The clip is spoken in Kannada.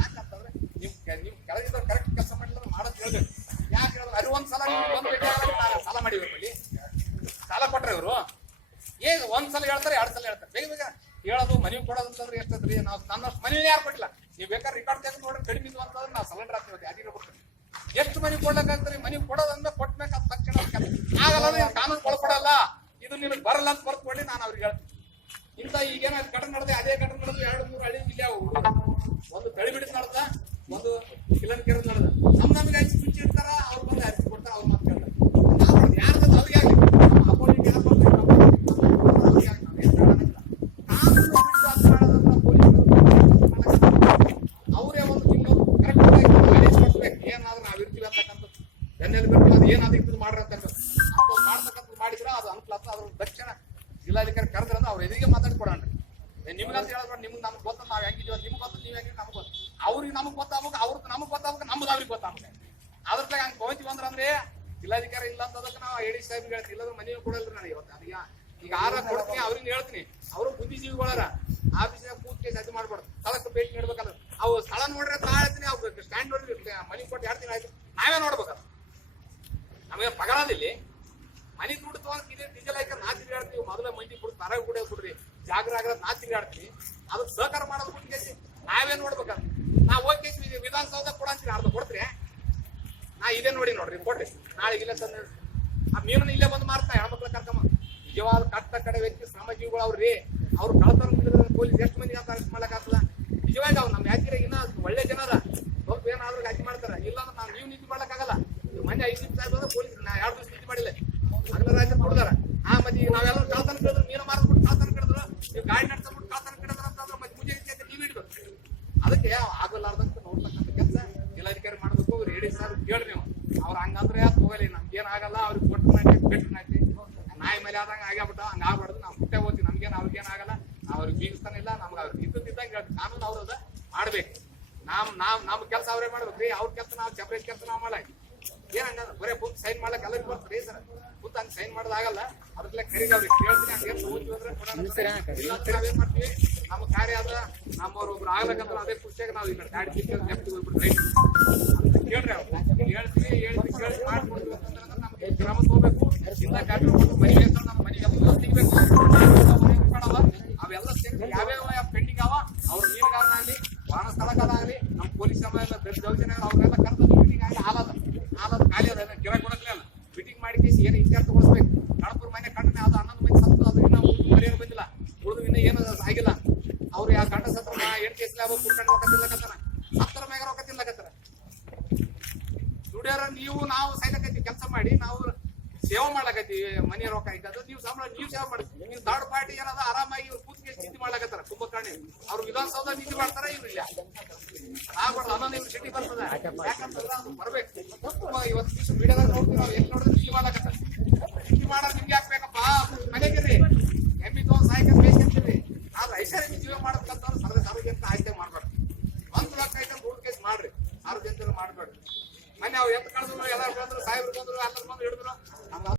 ಯಾಕಂತಂದ್ರೆ ನೀವು ಕೆಳಗಿದ್ದ ಕರೆಕ್ಟ್ ಕೆಲಸ ಮಾಡಿದ್ರೆ ಮಾಡೋದು ಹೇಳ್ಬೇಕು. ಯಾಕೆ ಹೇಳಿದ್ರೆ ಅದು ಒಂದ್ಸಲ ಸಾಲ ಮಾಡಿವ್ರು ಬಲ್ಲಿ ಸಾಲ ಕೊಟ್ರೆ ಇವರು ಏನ್ ಒಂದ್ಸಲ ಹೇಳ್ತಾರೆ 2 ಸಲ ಹೇಳ್ತಾರೆ. ಬೇಗ ಬೇಗ ಹೇಳೋದು ಮನೆಗೆ ಕೊಡೋದು ಅಂತಂದ್ರೆ ಎಷ್ಟದ್ರಿ? ನಾವು ನನ್ನಷ್ಟು ಮನೇಲಿ ಯಾರು ಕೊಟ್ಟಿಲ್ಲ. ನೀವು ಬೇಕಾದ್ರೆ ರೆಕಾರ್ಡ್ ತೆಗೆದು ನೋಡ್ರಿ, ಕಡಿಮೆ ಇದ್ವು ಅಂತಂದ್ರೆ ನಾವು ಸಿಲಿಂಡರ್ ಹಾಕ್ತೀವಿ. ಅದಿರೋ ಕೊಡ್ತೀವಿ. ಎಷ್ಟು ಮನೆಗೆ ಕೊಡ್ಲಾಗ್ತದೆ? ಮನೆಗೆ ಕೊಡೋದಂದ್ರೆ ಕೊಟ್ಬೇಕು ಅದು ತಕ್ಷಣ ಆಗಲ್ಲ. ಕಾನೂನು ಒಳಪಡಲ್ಲ. ಇದು ನಿನಗೆ ಬರಲ್ಲ ಅಂತ ಬರ್ಕೊಳ್ಳಿ. ನಾನು ಅವ್ರಿಗೆ ಹೇಳ್ತೀನಿ. ಇಂಥ ಈಗೇನ ಘಟನೆ ನಡೆದ ಅದೇ ಘಟನೆ ನಡೆದು 2-3 ಹಳ್ಳಿ ಇಲ್ಲಿ ಅವು. ಒಂದು ತಳಿಬಿಡಿದ್ ನಡೆದ, ಒಂದು ಕಿಲನ್ ಕೆರೆ ನಡೆದ. ನಮ್ಗೆ ಹಚ್ಚಿ ಮುಂಚೆ ಇರ್ತಾರ, ಅವ್ರು ಬಂದು ಹರಿಸಿ ಕೊಡ್ತಾರ, ಅವ್ರು ಮಾತು ಕೇಳ್ತಾರೆ. ನಾವು ಯಾರ್ದು ಅವ್ರಿಗೆ ಆಗಲಿ ಅಪೋಸಿಟ್ ಯಾರು ಬರ್ತಾರೆ ಅವರೇ ಒಂದು ತಿಂಗಳು ಕರೆಕ್ಟ್ ಆಗಿ ಮ್ಯಾನೇಜ್ ಮಾಡ್ಬೇಕು. ಏನಾದ್ರೂ ನಾವ್ ಇರ್ತೀವಿ ಅಂತಕ್ಕಂಥದ್ದು ಬೆನ್ನೆಲ್ಲಿ ಬೇಕು. ಅದು ಏನಾದ್ರೂ ಇದ್ದು ಮಾಡ್ರಿ ಅಂತಕ್ಕಂಥದ್ದು ಮಾಡ್ತಕ್ಕಂಥದ್ದು ಮಾಡಿದ್ರೆ ಅದು ಅನುಕೂಲ. ಅದ್ರ ದಕ್ಷಿಣ ಜಿಲ್ಲಾಧಿಕಾರಿ ಕರೆದ್ರಂದ್ರೆ ಅವ್ರ ಎದುರಿಗೆ ಮಾತಾಡ್ಕೊಡಣ್ರಿ. ನಿಮ್ಗಂತ ಹೇಳ್ಬೇಡ, ನಿಮ್ಗೆ ನಮ್ಗೆ ಗೊತ್ತ, ನಾವ್ ಹೆಂಗಿದೀವಿ, ನಿಮ್ಗೆ ಗೊತ್ತ, ನೀವ್ ಹೆಂಗಿದ್ ನಮ್ಗೆ ಗೊತ್ತ. ಅವ್ರಿಗೆ ನಮಗ್ ಗೊತ್ತಾಗ್ಬೇಕು, ಅವ್ರಿಗೆ ನಮಗ್ ಗೊತ್ತಾಗ್ಬೇಕು, ನಮ್ದು ಅವ್ರಿಗೆ ಗೊತ್ತಾಗ್ಬೇಕು. ಅದ್ರಾಗ ಹಂಗೆ ಹೋಯ್ತೀವಿ ಅಂದ್ರೆ ಜಿಲ್ಲಾಧಿಕಾರಿ ಇಲ್ಲ ಅಂತದಕ್ಕೆ ನಾವು ಹೇಳಿ ಸಾಹೇಬ್ಗೆ ಹೇಳ್ತೀವಿ. ಇಲ್ಲದ್ರೆ ಮನೆಯೂ ಕೊಡಲ್ರಿ ನಾನು ಇವತ್ತು. ಅದೀಗ ಈಗ ಆರ ಕೊಡ್ತೀನಿ, ಅವ್ರಿಗೆ ಹೇಳ್ತೀನಿ. ಅವರು ಬುದ್ಧಿಜೀವಿಗಳಾರ ಆಫೀಸಿನಾಗ ಕೂತ್ ಕೇಸ್ ಅದು ಮಾಡ್ಬಾರ್ದು. ಸ್ಥಳಕ್ಕೆ ಭೇಟಿ ನೀಡ್ಬೇಕಲ್ಲ. ಅವು ಸ್ಥಳ ನೋಡ್ರೆ ತಾಳ್ತೀನಿ, ಅವ್ರು ಸ್ಟ್ಯಾಂಡ್ ನೋಡ್ರಿ ಮನೆ ಕೊಟ್ಟು 2 ದಿನ ಆಯ್ತು. ನಾವೇ ನೋಡ್ಬೇಕಲ್ಲ. ನಮಗೆ ಪಗಾರದಿಲ್ಲಿ ಮನೆ ದುಡ್ಡು ತಗೊಂಡ್ ಇದೇ ಡೀಸೆಲ್ ಹಾಕಿ 4 ತಿರುಗಾಡ್ತೀವಿ. ಮೊದಲೇ ಮಂದಿ ಬಿಡ್ತು ತರ ಕೂಡ ಬಿಡ್ರಿ ಜಾಗ್ರ ಆಗಲ್ಲ 4 ತಿರುಗಾಡ್ತೀವಿ. ಅದಕ್ಕೆ ಸಹಕಾರ ಮಾಡೋದು ಬಿಟ್ಟು ನಾವೇ ನೋಡ್ಬೇಕಲ್ಲ. ನಾವು ಹೋಗಿ ವಿಧಾನಸೌಧ ಕೂಡ ಅಂತೀವಿ, ಅರ್ಧ ಕೊಡ್ತೀರಿ. ನಾ ಇದೇ ನೋಡಿ ನೋಡ್ರಿ ಕೊಡ್ರಿ. ನಾಳೆ ಇಲ್ಲೇ ತಂದ ಆ ಮೀನನ್ನ ಇಲ್ಲೇ ಬಂದು ಮಾರ್ತಾ ಹೆಣ್ಮಕ್ಳ ಕರ್ಕಮ್ಮ. ನಿಜವಾದ ಕಟ್ಟ ಕಡೆ ವ್ಯಕ್ತಿ ಶ್ರಮಜೀವಿಗಳು ಅವ್ರಿ. ಅವ್ರು ಕಳ್ತನ ಮಾಡಿದ್ರೆ ಪೊಲೀಸ್ ಎಷ್ಟು ಮಂದಿ ಅಂತ ಅರೆಸ್ಟ್ ಮಾಡಕ್ ಆಗ್ತದ? ನಿಜವಾಗಿ ಅವ್ರು ನಮ್ಮ ಯಾತ್ರೆಗೆ ಇನ್ನ ಒಳ್ಳೆ ಜನರ ಸ್ವಲ್ಪ ಏನಾದ್ರೂ ಗಾಜಿ ಮಾಡ್ತಾರ. ಇಲ್ಲಾಂದ್ರೆ ನಾವು ನೀವು ನೀತಿ ಮಾಡ್ಲಕ್ ಆಗಲ್ಲ. ಮೊನ್ನೆ 5 ನಿಮಿಷ ಆಯ್ತು ಪೊಲೀಸ್ 2 ದಿವಸ ನೀತಿ ಮಾಡಿಲ್ಲ, ಅಗ್ನ ರಾಜ್ಯ ಕೊಡ್ದಾರ. ಮತ್ತೆ ಈಗ ನಾವೆಲ್ಲ ಕಳ್ತನ ಕೇಳಿದ್ರು, ಮೀನು ಮಾರ್ಬಿಟ್ಟು ಕಳ್ತನ ಕೇಳಿದ್ರು, ನೀವು ಗಾಡಿ ನಡ್ಸ್ಬಿಟ್ಟು ಕಳ್ತನ ಕೇಳಿದ್ರ ಅಂತಂದ್ರೆ ಮತ್ತೆ ಮುಂಜೆ ರೀತಿ ನೀವು ಇಡ್ಬೇಕು. ಅದಕ್ಕೆ ಆಗಲಾರ್ದಂತ ನೋಡ್ತಕ್ಕಂಥ ಕೆಲಸ ಜಿಲ್ಲಾಧಿಕಾರಿ ಮಾಡ್ಬೇಕು. ಅವ್ರು ಹೇಳಿ ಸರ್ ಕೇಳ್ರಿ ನೀವು. ಅವ್ರು ಹಂಗಂದ್ರೆ ಹೋಗಲಿ, ನಮ್ಗೇನ್ ಆಗಲ್ಲ. ಅವ್ರಿಗೆ ಕೊಟ್ಟು ನಾಯ್ತಿ ಬೆಟ್ರು ನಾಯ್ತಿ ನಾಯಿ ಮೇಲೆ ಆದಂಗ ಆಗ್ಯಾಬಿಟ್ಟ. ಹಂಗ ಆಗ್ಬಾರ್ದು. ನಾವು ಹುಟ್ಟೆ ಹೋಗ್ತೀವಿ. ನಮ್ಗೇನು ಅವ್ರಿಗೇನ್ ಆಗಲ್ಲ. ಅವ್ರಿಗೆ ಬೀಗಿಸ್ತಾನಿಲ್ಲ. ನಮ್ಗೆ ಅವ್ರಿಗೆ ಇದ್ದಂಗ ಹೇಳ್ತೀವಿ. ಕಾನೂನು ಅವ್ರದ ಮಾಡ್ಬೇಕು. ನಮ್ ಕೆಲಸ ಅವ್ರೇ ಮಾಡ್ಬೇಕ್ರಿ. ಅವ್ರ ಕೆಲಸ ನಾವು ಸೆಪರೇಟ್ ಕೆಲಸ ನಾವು ಮಾಡಕ್ ಏನಂಗ ಬರೇ ಬುಕ್ ಸೈನ್ ಮಾಡ್ಲಕ್ ಎಲ್ಲರಿಗೂ ಬರ್ತಾರೆ ಸರ್. ಬುಕ್ ಹಂಗೆ ಸೈನ್ ಮಾಡೋದಾಗಲ್ಲ. ಅದ್ರಲ್ಲೇ ಕರೀಗ ಅವ್ರಿಗೆ ಕೇಳ್ತೀನಿ. ಹಂಗೇನು ನಾವೇನ್ ಮಾಡ್ತೀವಿ, ನಮ್ಮ ಕಾರ್ಯ ಆದ ನಮ್ಮವ್ರು ಒಬ್ರು ಆಗ್ಬೇಕಂದ್ರೆ ಅದೇ ಖುಷಿಯಾಗ ನಾವು ಈಗ ಗಾಡಿ ಲೆಫ್ಟ್ ಹೋಗ್ಬಿಟ್ಟು ರೈಟ್ ಅಂತ ಕೇಳ್ರಿ. ಅವ್ರು ಹೇಳ್ತೀವಿ, ಕೇಳಿ ಮಾಡ್ಕೊಡ್ತೀವಿ ಅಂತಂದ್ರೆ ನಮ್ಗೆ ಗ್ರಾಮಕ್ಕೆ ಹೋಗ್ಬೇಕು. ಇಂದ ಗಾಡಿ ಹೋಗ್ಬಿಟ್ಟು ಮನೆಗೆ ನಮ್ಮ ಮನೆಗೆಲ್ಲ ಸಿಗ್ಬೇಕು. ಅವೆಲ್ಲ ಯಾವ್ಯಾವ ಪೆಂಡಿಂಗ್ ಅವ ಅವ್ರ ಮೀನುಗಾರನಾಗ್ಲಿ, ವಾಹನ ಸ್ಥಳಕ್ಕಾಗಲಿ, ನಮ್ಮ ಪೊಲೀಸ್ ದೌರ್ಜನ್ಯ ಅವ್ರೆಲ್ಲ ಕರೆದು ಮೀಟಿಂಗ್ ಆಗಿ ಹಾಲದ ಖಾಲಿ ಅದ ಗಿರಾಕ್ ಕೊಡಕ್ಲೇ ಅಲ್ಲ. ಮೀಟಿಂಗ್ ಮಾಡಿ ಕೇಸಿ ಏನು ಇತ್ಯರ್ಥಗೊಳಿಸ್ಬೇಕು. ಗಣಪುರ ಮನೆ ಕಣ್ಣನೆ ಅದು 11 ಮಂದಿ ಸತ್ತು. ಅದು ಇನ್ನೂ ಪರಿಹಾರ ಬಂದಿಲ್ಲ. ಉಳಿದು ಇನ್ನೂ ಏನು ಆಗಿಲ್ಲ. ಅವ್ರು ಯಾವ ಗಂಡ ಸತ್ರ 8 ಕೇಸಲ್ಲಿ ಅವಾಗ ಕುಡ್ಕೊಂಡು ರೊಕ್ಕ ತಿನ್ಲಕತ್ತಾರ. 10 ಮ್ಯಾಗ ರೊಕ್ಕ ತಿನ್ಲಕತ್ತಾರ. ದುಡಿಯೋರ ನೀವು ನಾವು ಸೈಲಕತ್ತೀವಿ. ಕೆಲಸ ಮಾಡಿ ನಾವು ಸೇವೆ ಮಾಡ್ಲಕತ್ತೀವಿ. ಮನೆ ರೊಕ್ಕ ಇದ್ದದ್ದು ನೀವು ಸಂಬಳ ನೀವು ಸೇವೆ ಮಾಡ್ತೀವಿ. ನೀವು 3rd ಪಾರ್ಟಿ ಏನದ ಆರಾಮಾಗಿ ಇವ್ರು ಕೂತ್ಗೆ ನೀತಿ ಮಾಡ್ಲಕತ್ತಾರ. ಕುಂಭಕರ್ಣಿ ಅವ್ರು ವಿಧಾನಸೌಧ ನೀತಿ ಮಾಡ್ತಾರ. ಇವ್ರು ಇಲ್ಲ ಆಗ್ಬಾರ್ದು. ಅನ್ನೋದು ಇವ್ರು ಸಿಟಿ ಬರ್ತದ. ಯಾಕಂತಂದ್ರೆ ಅದು ಬರ್ಬೇಕು. ಇವತ್ತು ದಿವಸ ಮೀಡಿಯಾದಾಗ ನೋಡ್ತೀವಿ. ನಾವು ಎಲ್ಲಿ ನೋಡಿದ್ರೆ ನೀತಿ ಮಾಡ್ಲಕತ್ತಾರ. ನೀತಿ ಮಾಡೋದು ನಿಮ್ಗೆ ಹಾಕ್ಬೇಕಪ್ಪ. ಮನೆಗಿರ್ರಿ ಎಮ್ಮಿ ತಗೊಂಡ್ ಸಾಯಕ ಬೇಕಂತೀರಿ. ಆದ್ರೆ ಐಶ್ವರ್ಯ ಜೀವ ಮಾಡೋದಕ್ಕಂತವ್ರು ಸಾರ್ವಜನಿಕ ಆಯ್ಕೆ ಮಾಡ್ಬಾರ್ದು. 1 ಲಕ್ಷ ಐತೆ ರೂಲ್ ಕೇಸ್ ಮಾಡ್ರಿ. ಸಾರ್ವಜನಿಕರು ಮಾಡ್ಬೇಡ್ರಿ. ಮೊನ್ನೆ ಅವ್ರು ಎತ್ತು ಕಳೆದ್ರು, ಎಲ್ಲ ಬಂದ್ರು, ಸಾಹೇಬ್ರು ಬಂದ್ರು, ಎಲ್ಲರೂ ಬಂದು